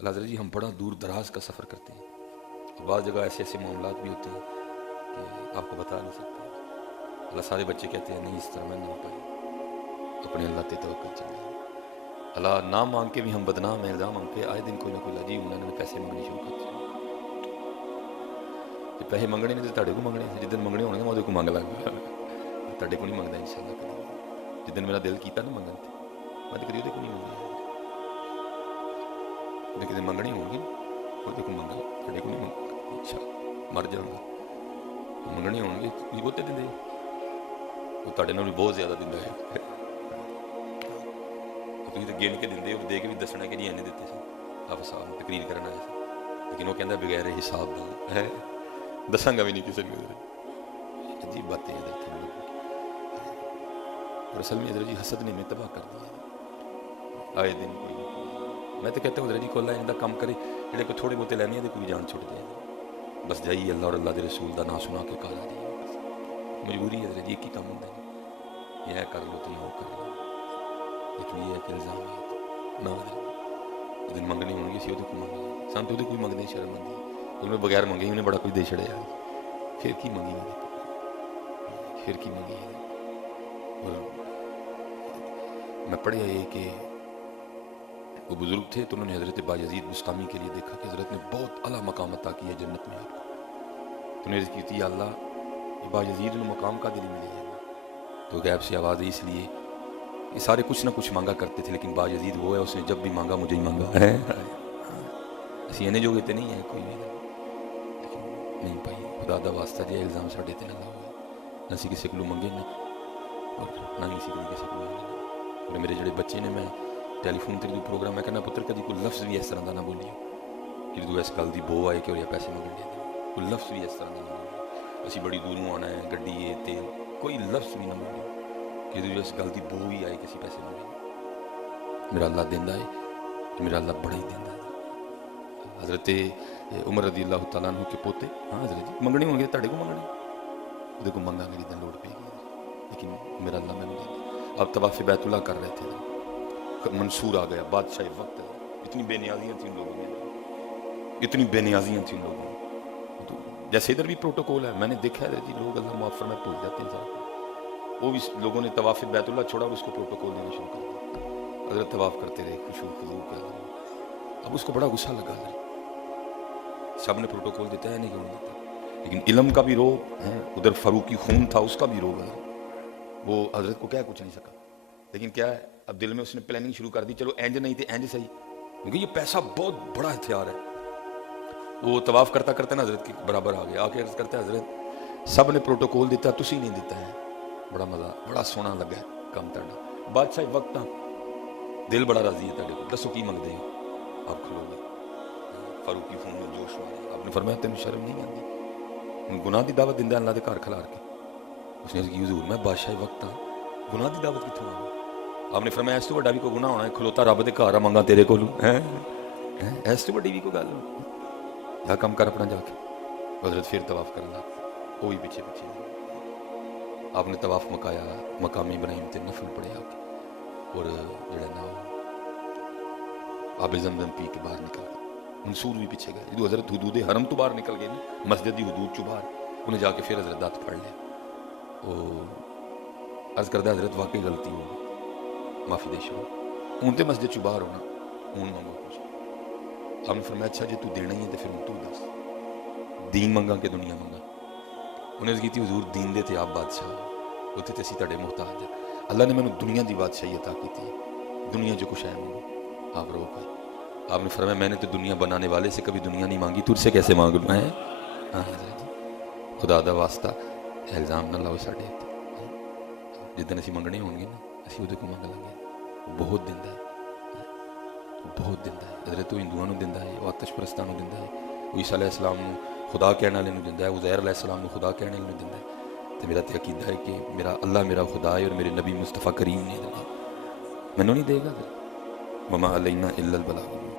اللہ حضرت جی ہم بڑا دور دراز کا سفر کرتے ہیں، بعض جگہ ایسے ایسے معاملات بھی ہوتے ہیں کہ آپ کو بتا نہیں سکتے۔ اللہ سارے بچے کہتے ہیں نہیں اس طرح میں نہ پائے، اپنے اللہ تے توکل چل جائے۔ اللہ نہ مانگ کے بھی ہم بدنام ہیں، الزام ہم پہ آئے دن کوئی نہ کوئی لجی انہوں نے پیسے منگنے شروع کر دیے۔ پیسے منگنے نے تو تاڑے کو منگنے، جدن منگنے ہونے میں کو منگ لگ گیا، تاڑے کو نہیں منگتا انشاءاللہ کبھی۔ جدن میرا دل کیتا نا منگن تے میں تو کبھی کو نہیں منگیا، لیکن منگنی ہوں گی وہ کو منگا، تاڑے کو نہیں منگا انشاءاللہ، مر جاؤں گا۔ منگنی ہوں گی یہ بہتے دیں وہ تاڑے نے بھی بہت زیادہ دن ہے، تھی تو گن کے دیں اور دے کے بھی دسنا کہ نہیں اینے دیتے سے آپ صاحب تقریر کرنا ہے، لیکن وہ کہتا بغیر حساب دا ہے دساں گا بھی نہیں کسی کو۔ عجیب باتیں ہیں حضرت ہم لوگوں کی، اور اصل میں حضرت جی حسد نے میں تباہ کر دیا آئے دن کوئی۔ میں تو کہتا ہوں حضرت جی کو اللہ اندہ کام کرے جڑے کو تھوڑے بہتے لینے ہیں کوئی جان چھوٹ جائے، بس جائیے اللہ اور اللہ دے رسول دا نا سنا کے کہا جائیے، مجبوری ہے حضرت جی ایک ہی کام ہوتا ہے، یہ کر لو تو یہ کر لو، لیکن یہ ہے کہ الزام ہے نہ حضرت دن منگنی ہوں گی سی وہ کو منگا سان تو کوئی منگنے شرم آتی ہے، میں بغیر منگے انہیں بڑا کوئی دے چڑھیا، پھر کی منگی ہے، پھر کی منگی ہے۔ اور میں پڑھیا یہ کہ وہ بزرگ تھے تو انہوں نے حضرت بایزید بستامی کے لیے دیکھا کہ حضرت نے بہت اعلیٰ مقام عطا کیا ہے جنت میں آپ کو، تو انہوں نے عرض کی تھی یا اللہ یہ بایزید نے مقام کا دل ملے ہے، تو غیب سے آواز ہے اس لیے یہ سارے کچھ نہ کچھ مانگا کرتے تھے لیکن بایزید وہ ہے اس نے جب بھی مانگا مجھے ہی مانگا ہے، اسی انے جو گئے نہیں ہے کوئی بھی لیکن نہیں پائی خدا دا واسطہ جی الزام ساڑھے تے نہ لاؤ نہ سی کسی کو منگے نہ اور نہ ہی کسی کو منگے، اور میرے جڑے بچے نے میں ٹیلی فون تے کوئی پروگرام میں کہنا پتر کدی کوئی لفظ بھی اس طرح دا نہ بولیو کہ تو اس گل دی بو آئے کہ اور یہ پیسے منگن دے، کوئی لفظ بھی اس طرح دا نہ بولیو، اسی بڑی دوروں آنا ہے گڈی ہے تیل، کوئی لفظ بھی نہ بولیو کہ تو اس گل دی بو ہی آئے کسی پیسے منگن۔ میرا اللہ دیندہ ہے کہ میرا اللہ بڑا ہی دیندہ ہے۔ حضرت عمر رضی اللہ تعالیٰ عنہ کے پوتے ہاں حضرت جی منگنے ہوں گے تاڑے کو منگنے وہ کو منگا میری دن لوڑ پہ گئی، لیکن میرا اللہ میں نہیں، اب طواف بیت اللہ کر رہے تھے، منصور آ گیا بادشاہ وقت، اتنی بے نیازیاں تھیں ان لوگوں میں، اتنی بے نیازیاں تھیں ان لوگوں میں، تو جیسے ادھر بھی پروٹوکول ہے میں نے دیکھا ہے جی لوگ اللہ معاف فرمائے بھول جاتے ہیں ذرا، وہ بھی لوگوں نے طواف بیت اللہ چھوڑا اور اس کو پروٹوکول دینا شروع کر دیا، حضرت طواف کرتے رہے خشوع خضوع کے، اب اس کو بڑا غصہ لگا حضرت، سب نے پروٹوکول دیتا ہے نہیں کیوں دیتا، لیکن علم کا بھی روب ہے، ادھر فاروقی خون تھا اس کا بھی روب ہے، وہ حضرت کو کیا کچھ نہیں سکا، لیکن کیا ہے اب دل میں اس نے پلاننگ شروع کر دی چلو اینج نہیں تھے اینج صحیح، کیونکہ یہ پیسہ بہت بڑا ہتھیار ہے۔ وہ طواف کرتا کرتا نا حضرت کے برابر آ گیا، آ کے عرض کرتا ہے حضرت سب نے پروٹوکول دیتا تسی نہیں دیتا ہے، بڑا مزہ بڑا سونا لگا ہے کام تڑنا، بادشاہ وقت دل بڑا راضی ہے تاڑے کو، دسو کی منگتے ہو، آپ کھلو گے فاروقی خون میں جوش میں، آپ نے فرمایا تین شرم نہیں آتی، گناہ دی دعوت دیندہ اللہ دے گھر کھلار کے، اس نے کی حضور میں بادشاہ وقت ہاں گناہ دی دعوت کتوں آ گئی، آپ نے فرمایا اس تو بڑا بھی کوئی گناہ ہونا ہے، کھلوتا رب دے گھر منگا تیرے کو اس تو بڑی بھی کوئی گل یا کام کر اپنا جا کے، حضرت پھر طواف کرنا وہی پیچھے پیچھے، آپ نے طواف مکایا، مقامی ابراہیم تے نفل پڑھے آ کے، اور جڑا نا آب زمزم پی کے باہر نکل گئے، منصور بھی پیچھے گئے، جو حضرت حدود حرم تو باہر نکل گئے نا، مسجد دی حدود چو باہر، انہیں جا کے پھر حضرت دات پڑھ لیا، وہ عرض کردہ حضرت واقعی غلطی ہو معافی دے شروع، ان تے مسجد چو باہر ہونا اون منگو کچھ، آپ نے فرمایا اچھا جی تو دینا ہی ہے تو پھر تو دس دین منگا کہ دنیا منگا، انہیں عرض کی تھی حضور دین دے تے آپ بادشاہ ہوتے تے اسی تڑے محتاج ہے، اللہ نے میں نے دنیا دی بادشاہی عطا کی تھی، دنیا جو کچھ ہے منگو، آپ رو پائے، آپ نے فرمایا میں نے تو دنیا بنانے والے سے کبھی دنیا نہیں مانگی، تجھ سے کیسے مانگ لوں ہے، ہاں حضرت جی خدا دا واسطہ الزام نہ لاؤ ساڑھے جدن اسی منگنے ہوں گے نا اسی وہ کو منگ لیں گے، بہت دیندہ ہے، بہت دیندہ ہے، حضرت وہ ہندوؤں نو دیندہ ہے، وہ آتش پرستاں نو دیندہ ہے، وہ عیسیٰ علیہ السلام نو خدا کہنے والے نو دیندہ ہے، عزیر علیہ السلام نو خدا کہنے والے نو دیندہ ہے، تو میرا تے عقیدہ ہے کہ میرا اللہ میرا خدا ہے اور میرے نبی مصطفیٰ کریم نے دینا، میں نو نہیں دے گا وما علینا الا البلاغ۔